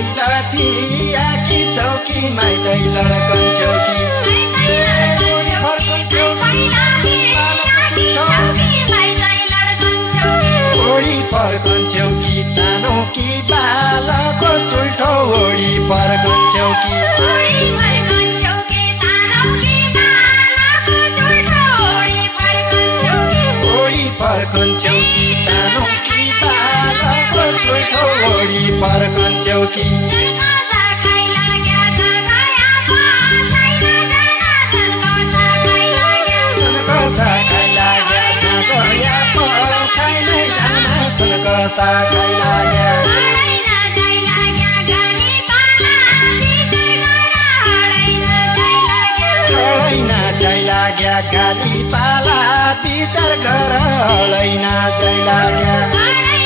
थिया कि चौकी माइदै लड्कन्छौ कि ओडी फर्कन्छौ कि तानो कि बालको चुल्ठो ओडी फर्कन्छौ कि ओडी फर्कन्छौ कि तानो कि बालको चुल्ठो ओडी फर्कन्छौ कि साखाइ लाग्या लाग्या गाली पाला तितर घर हलैना चाहिँ लाग्या